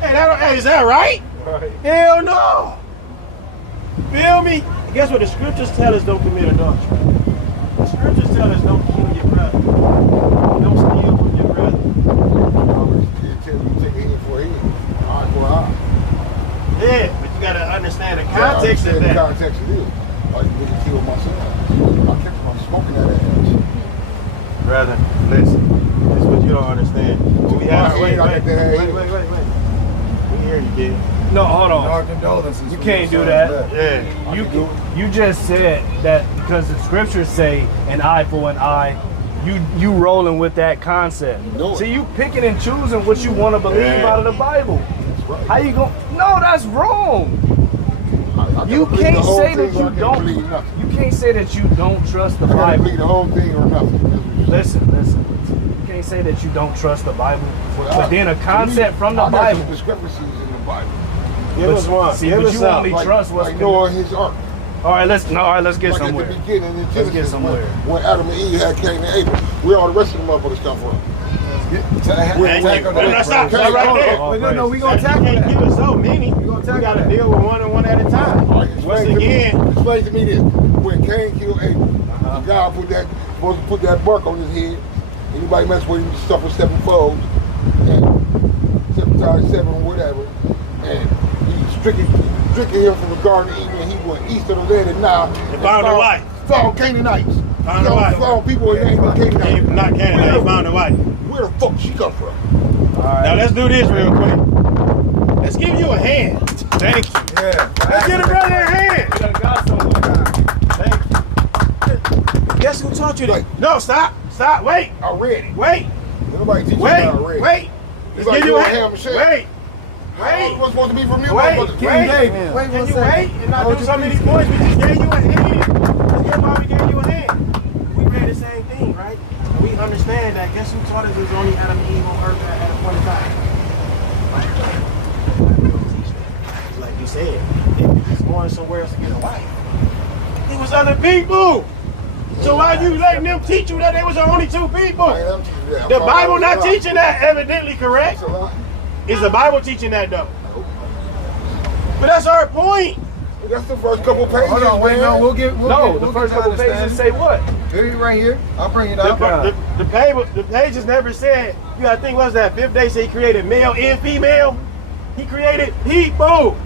Hey, is that right? Hell no. Feel me? Guess what? The scriptures tell us don't commit adultery. The scriptures tell us don't kill your brother. Don't steal from your brother. Yeah, but you gotta understand the context of that. The context it is. Like you really killed my son. I kept on smoking that ass. Brother, listen. This is what you don't understand. We have wait. We hear you, kid. No, hold on. Our condolences. You can't do that. Yeah. You just said that because the scriptures say an eye for an eye. You rolling with that concept. No. See, you picking and choosing what you want to believe out of the Bible. Right. How you go? No, that's wrong. You can't say that you don't. You can't say that you don't trust the I gotta Bible. believe the whole thing or nothing. Listen. You can't say that you don't trust the Bible, but then a concept from the I got Bible. some discrepancies in the Bible. Give us one. See, Give but us you some. only trust what's like Noah and his ark. All right, let's get Like somewhere. at the beginning in Genesis, Let's get somewhere. When Adam and Eve had Cain and Abel, where all the rest of the motherfuckers come from? Stop right there. No, we gonna You tackle can't that. give us so many. We gotta deal with one and one at a time. All right, Once again, explain to me this. When Cain killed Abel, God supposed to put that bark on his head. Anybody mess with him, you suffer sevenfold. And 7 times 7, whatever. And he stricken him from the Garden of Eden, and he went east of the land and now found a wife. Found Canaanites. Found a wife. Found people that ain't Canaanites. Not Canada, he found a wife. Where the fuck she come from? Now let's do this real quick. Let's give you a hand. Thank you. Yeah. Let's give the brother a hand. You done got somewhere. Thank you. Guess who taught you that? No, stop. Stop. Wait. I read it. Wait. Nobody teach you Wait. how to read. Wait. It's Let's like give you a doing ham hand. and shit. Wait. How long was supposed to be from you? Wait. motherfucker? Wait. David. Can Wait one you second. wait and not do so many points? We just gave you a hand. That's why we gave you a hand. We read the same thing, right? And we understand that. Guess who taught us it was only Adam and Eve on earth at a point in time? Like you said, if he's going somewhere else to get a wife, it was other people. So why you letting them teach you that there was only two people? The Bible not teaching that, evidently correct. Is the Bible teaching that though? But that's our point. That's the first couple pages. Hold on, wait, no, we'll The first get to couple pages understand. say what? Here, right here. I'll bring it up. The pages never said, you gotta think, what's that? Fifth day said he created male and female. He created people.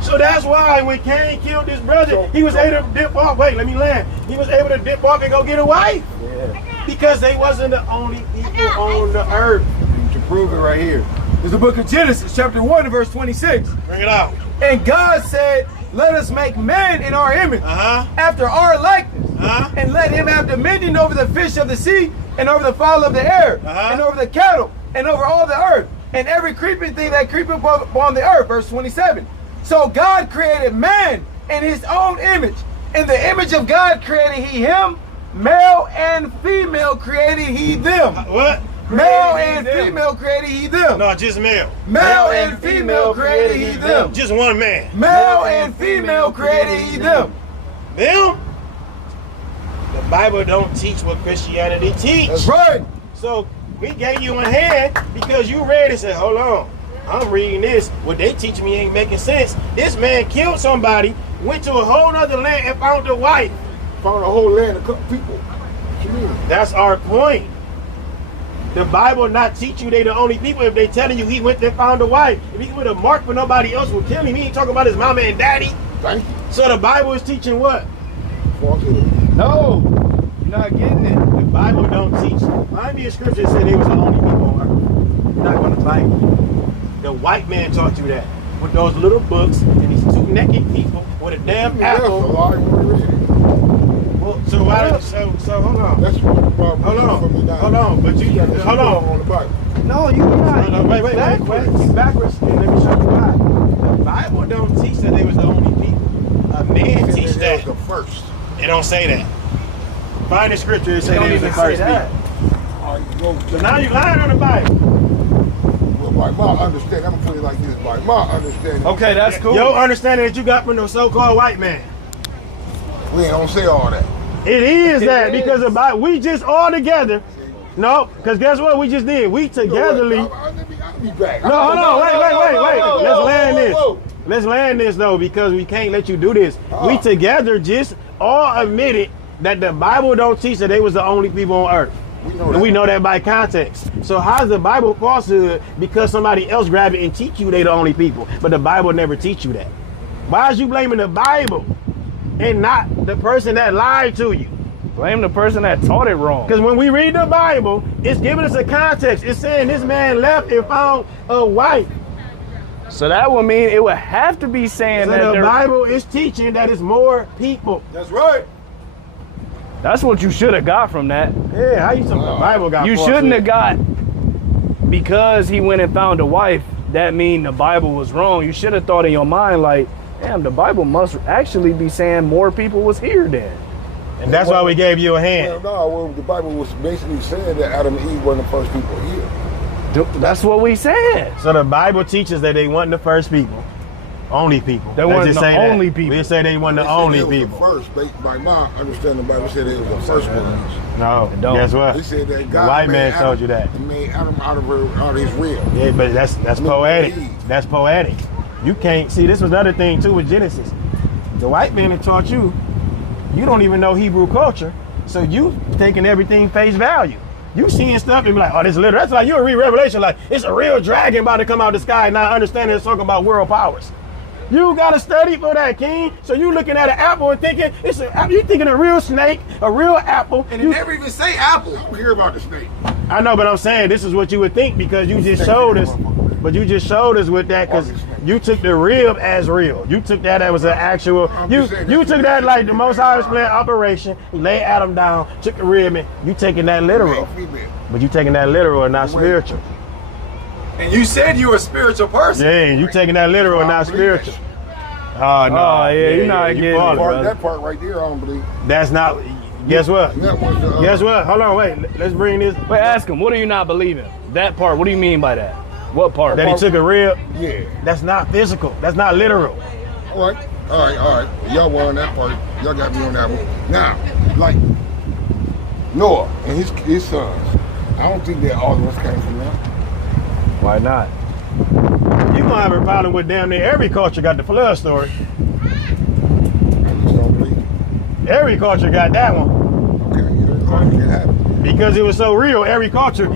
So that's why when Cain killed his brother, he was able to dip off. Wait, let me land. He was able to dip off and go get a wife. Yeah. Because they wasn't the only people on the earth. To prove it right here. It's the book of Genesis, chapter 1, verse 26. Bring it out. And God said, let us make man in our image, after our likeness, and let him have dominion over the fish of the sea, and over the fowl of the air, and over the cattle, and over all the earth, and every creeping thing that creepeth upon the earth. Verse 27. So God created man in his own image. In the image of God created he him, male and female created he them. What? Male and female created he them. No, just male. Male and female created he them. Just one man. Male and female created he them. Them? The Bible don't teach what Christianity teach. That's right. So we gave you a hand because you read and said, hold on, I'm reading this. What they teach me ain't making sense. This man killed somebody, went to a whole other land and found a wife. Found a whole land of people. What you mean? That's our point. The Bible not teach you they the only people if they telling you he went and found a wife. If he would have marked for nobody else would kill him, he ain't talking about his mama and daddy. Thank you. So the Bible is teaching what? No, you're not getting it. The Bible don't teach. Find me a scripture that said they was the only people on earth. You're not going to find it. The white man taught you that. With those little books and these two naked people with a damn apple. Well, so why? So hold on. That's what the problem Hold on. But you hold on. The Bible. No, you're not. No, wait. You backwards. And let me show you why. The Bible don't teach that they was the only people. A man teach that. The first. It don't say that. Find the scripture that say Don't they was the even say first that. people. So now you lying on the Bible. Well, by my understanding, I'm gonna put it like this. By my understanding, Okay, that's cool. Your understanding that you got from the so-called white man. we ain't don't say all that. It is that because the Bible, we just all together. No, because guess what we just did? We togetherly. I'll be back. No, hold on, wait. Let's land this. Let's land this though, because we can't let you do this. We together just all admitted that the Bible don't teach that they was the only people on earth. We know that by context. So how's the Bible falsehood because somebody else grab it and teach you they the only people, but the Bible never teach you that? Why is you blaming the Bible and not the person that lied to you? Blame the person that taught it wrong. Because when we read the Bible, it's giving us a context. It's saying this man left and found a wife. So that would mean it would have to be saying So that the Bible is teaching that it's more people. That's right. That's what you should have got from that. Yeah, how you talking the Bible got You falsehood? shouldn't have got, because he went and found a wife, that mean the Bible was wrong. You should have thought in your mind like, damn, the Bible must actually be saying more people was here then. And that's why we gave you a hand. Well, the Bible was basically saying that Adam and Eve weren't the first people here. That's what we said. So the Bible teaches that they weren't the first people. Only people. They weren't the only people. We didn't say they weren't the only people. First, by my understanding, the Bible said they was the first ones. No, guess what? He said that The God white man Adam, told you that. He made Adam out of his rib. Yeah, but that's poetic. That's poetic. You can't see. This was another thing too with Genesis. The white man that taught you, you don't even know Hebrew culture, so you taking everything face value. You seeing stuff and be like, oh, this is literal. That's like you read Revelation like it's a real dragon about to come out of the sky and not understanding it's talking about world powers. You gotta study for that, King. So you looking at an apple and thinking you thinking a real snake, a real apple. And it never even say apple. I don't hear about the snake. I know, but I'm saying this is what you would think because you just showed us. But you just showed us with that because You took the rib as real. You took that as an actual. You took that like the Most High was playing operation. He laid Adam down, took the rib, and you taking that literal. But you taking that literal and not spiritual. And you said you were a spiritual person. Yeah, you taking that literal and not spiritual. Oh, no. Oh, yeah, you're not getting it, brother. That part right there, I don't believe. That's not. Guess what? Guess what? Hold on, wait. Let's bring this. Wait, ask him. What are you not believing? That part. What do you mean by that? What part? That he took a rib? Yeah. That's not physical. That's not literal. All right. Y'all were on that part. Y'all got me on that one. Now, like Noah and his sons, I don't think that all of us came from them. Why not? You gonna have a problem with damn near every culture got the flood story. I just don't believe it. Every culture got that one. Okay, it happened. Because it was so real, every culture.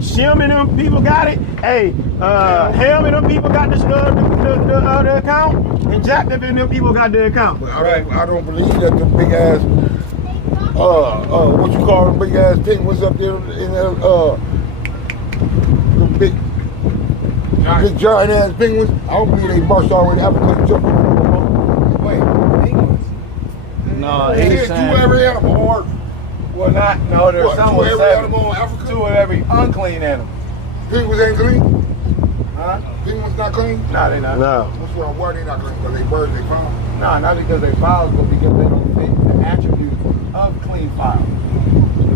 Shem and them people got it. Hey, Ham and them people got the account. And Jacob and them people got the account. But I don't believe that the big ass, what you call them big ass thing was up there in the big giant ass penguins. I don't believe they marched all the way to Africa and jumped. Wait, penguins? No, They he's did two saying. every animal on Earth. Well, no, there's some Two with every seven. animal in Africa. Two of every unclean animal. Penguins ain't clean. Huh? Penguins not clean. No, they not. No. What's wrong? Why they not clean? Because they birds they found. No, not because they fouls, but because they don't fit the attributes of clean fouls.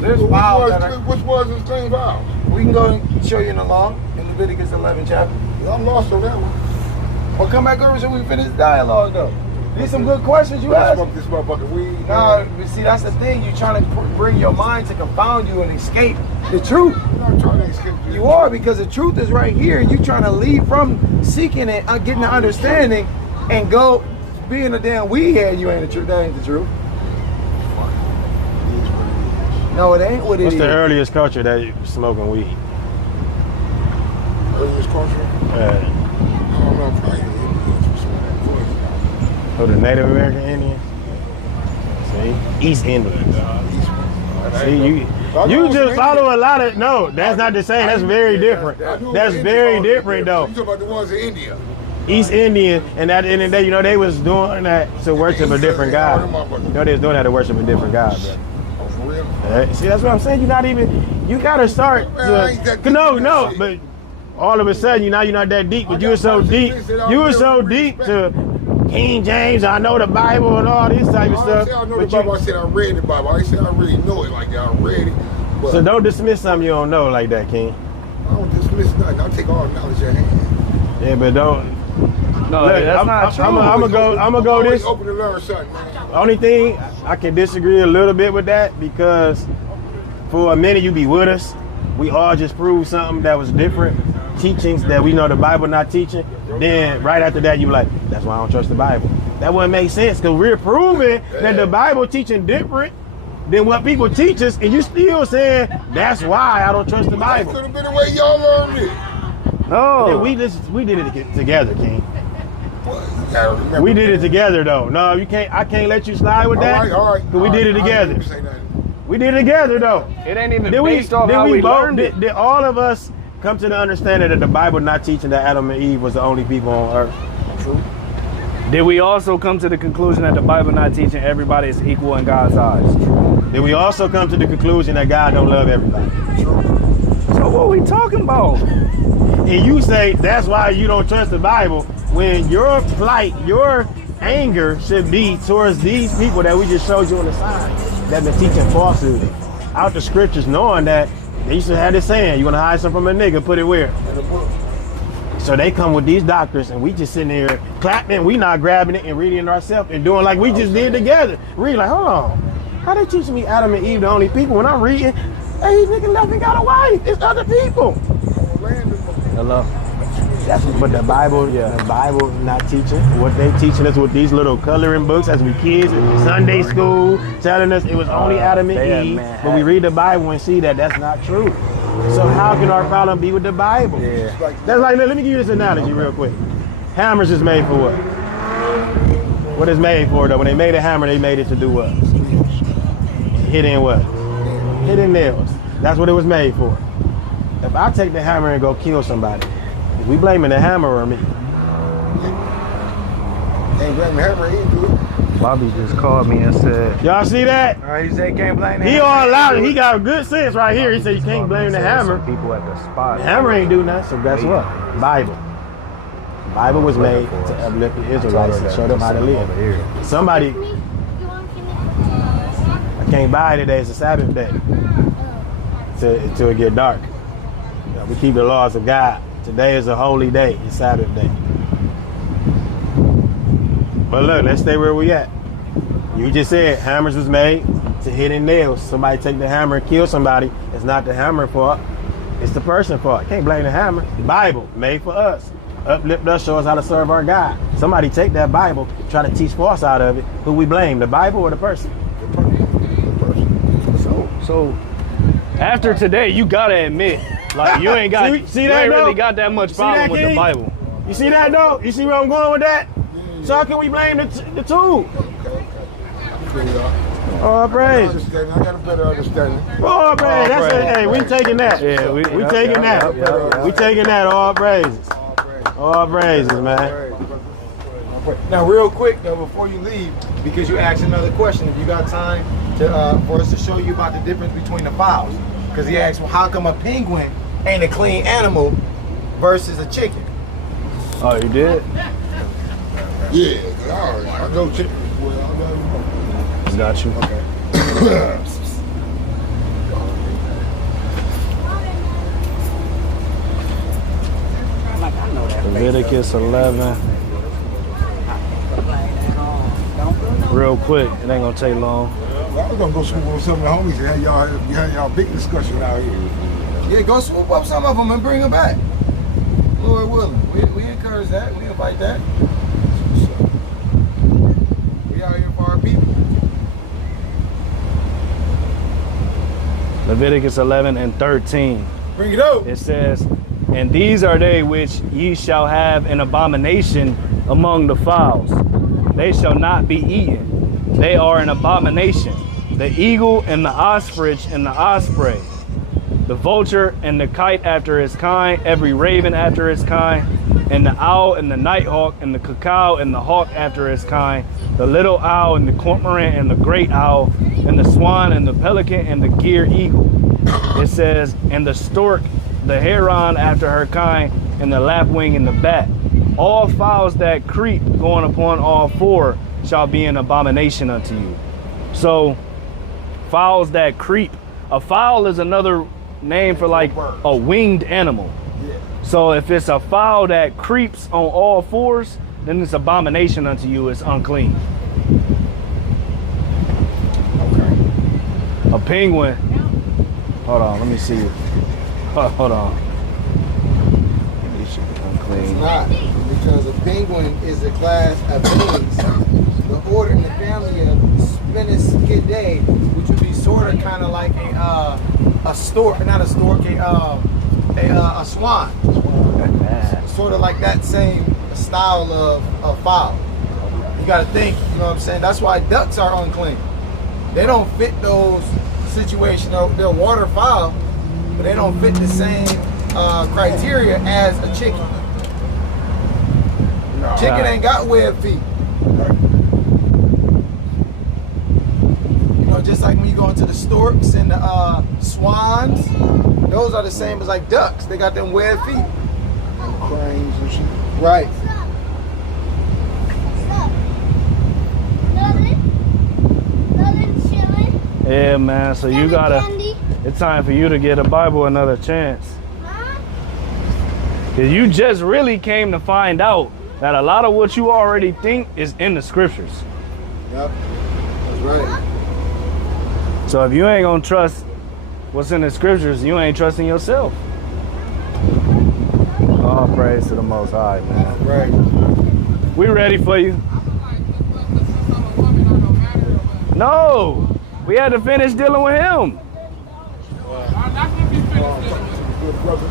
There's fouls that are. Which was his clean fouls? We can go and show you in the law in Leviticus 11 chapter. I'm lost on that one. Well, come back over so we can finish the dialogue though. These some good questions you I asked. smoke this motherfucking weed. No, but see, that's the thing. You're trying to bring your mind to confound you and escape the truth. I'm not trying to escape you. You are, because the truth is right here. You trying to leave from seeking it, getting the understanding, and go being a damn weed head. You ain't the truth. That ain't the truth. No, it ain't what it What's is. the earliest culture that you smoking weed? Earliest culture? I don't know, probably the Indians. Oh, the Native American Indians? See? East Indians. See, you just follow a lot of, no, that's not the same. That's very different. That's very different though. You talking about the ones in India? East Indian, and at the end of the day, you know, they was doing that to worship a different God. You know, they was doing that to worship a different God, bro. Oh, for real? See, that's what I'm saying. You're not even, you gotta start. No, but all of a sudden, you're not that deep, but you were so deep. You were so deep to King James, I know the Bible and all this type of stuff. I know the Bible. I said I read the Bible. I said I really know it like that. I read it. But So don't dismiss something you don't know like that, King. I don't dismiss nothing. I'll take all the knowledge at hand. Yeah, but don't. No, Look, that's not true. I'm gonna go always this. open to learn something, man. Only thing I can disagree a little bit with that, because for a minute you be with us. We all just proved something that was different, teachings that we know the Bible not teaching. Then right after that you be like, that's why I don't trust the Bible. That wouldn't make sense, because we're proving that the Bible teaching different than what people teach us, and you still saying that's why I don't trust the That Bible. could have been the way y'all learned it. No. Yeah, we did it together, King. Well, you gotta remember. We did it together though. No, you can't. I can't let you slide with that. All right. But we did it together. We did it together though. It ain't even based off how we learned it. Did all of us come to the understanding that the Bible not teaching that Adam and Eve was the only people on earth? True. Did we also come to the conclusion that the Bible not teaching everybody is equal in God's eyes? Did we also come to the conclusion that God don't love everybody? So what are we talking about? And you say that's why you don't trust the Bible, when your plight, your anger should be towards these people that we just showed you on the side that been teaching falsehood out the scriptures, knowing that they used to have this saying, you want to hide something from a nigga, put it where? In the book. So they come with these doctors and we just sitting there clapping, we not grabbing it and reading it ourselves and doing like we just did together. Reading like, hold on, how they teaching me Adam and Eve the only people when I'm reading, hey, nigga left and got a wife, it's other people. Hello. That's but the Bible not teaching. What they teaching us with these little coloring books as we kids in Sunday school, telling us it was only Adam and Eve. But we read the Bible and see that that's not true. So how can our problem be with the Bible? Yeah. That's like, let me give you this analogy real quick. Hammers is made for what? What is made for though? When they made a hammer, they made it to do what? Hitting what? Hitting nails. That's what it was made for. If I take the hammer and go kill somebody, we blaming the hammer or me? Ain't blaming the hammer, he ain't do it. Bobby just called me and said, Y'all see that? He said can't blame the He hammer. all allowed it. He got good sense right here. He said you can't blame the hammer. Some people at the spot. The hammer ain't do nothing. So guess what? Bible. Bible was made to uplift the Israelites and show them how to live. Somebody, I can't buy today. It's a Sabbath day. Till it get dark. You know, we keep the laws of God. Today is a holy day. It's Sabbath day. But look, let's stay where we at. You just said hammers was made to hit in nails. Somebody take the hammer and kill somebody. It's not the hammer fault. It's the person fault. Can't blame the hammer. The Bible made for us. Uplift us, show us how to serve our God. Somebody take that Bible, try to teach false out of it. Who we blame, the Bible or the person? The person. So after today, you gotta admit, like you ain't got, see you that, ain't really though? got that much See problem that, with the King? Bible. You see that though? You see where I'm going with that? So how can we blame the tool? Oh, praise. I got a better understanding. Oh, praise. That's it. Hey, we taking that. Yeah, we taking that. We taking that. All praises. All praises, man. Now, real quick though, before you leave, because you asked another question, if you got time to for us to show you about the difference between the fowls, because he asked, well, how come a penguin ain't a clean animal versus a chicken? Oh, you did? Yeah, I know chicken. Got you. Okay. Leviticus 11. Real quick, it ain't gonna take long. Well, I was gonna go swoop on some of the homies and have y'all big discussion out here. Yeah, go swoop up some of them and bring them back. Lord willing. We encourage that. We invite that. We out here for our people. Leviticus 11 and 13. Bring it up. It says, and these are they which ye shall have an abomination among the fowls. They shall not be eaten. They are an abomination. The eagle and the ostrich and the osprey, the vulture and the kite after his kind, every raven after his kind, and the owl and the nighthawk and the cuckoo and the hawk after his kind, the little owl and the cormorant and the great owl, and the swan and the pelican and the gear eagle. It says, and the stork, the heron after her kind, and the lapwing and the bat. All fowls that creep going upon all four shall be an abomination unto you. So fowls that creep, a fowl is another name for like a winged animal. So if it's a fowl that creeps on all fours, then it's abomination unto you, it's unclean. Okay. A penguin, hold on, let me see. Hold on. It's Unclean. not, because a penguin is a class of beings. The order in the family of Spinacidae, which would be sort of kind of like a stork, not a stork, a swan. Sort of like that same style of fowl. You got to think, you know what I'm saying? That's why ducks are unclean. They don't fit those situations. They're waterfowl, but they don't fit the same criteria as a chicken. Chicken ain't got webbed feet. You know, just like when you go into the storks and the swans, those are the same as like ducks. They got them webbed feet. And cranes and shit. Right. Yeah, man, so you gotta, it's time for you to get a Bible another chance. Cause you just really came to find out that a lot of what you already think is in the scriptures. Yep. That's right. So if you ain't gonna trust what's in the scriptures, you ain't trusting yourself. All praise to the Most High, man. Right. We ready for you. No, we had to finish dealing with him. Good brother.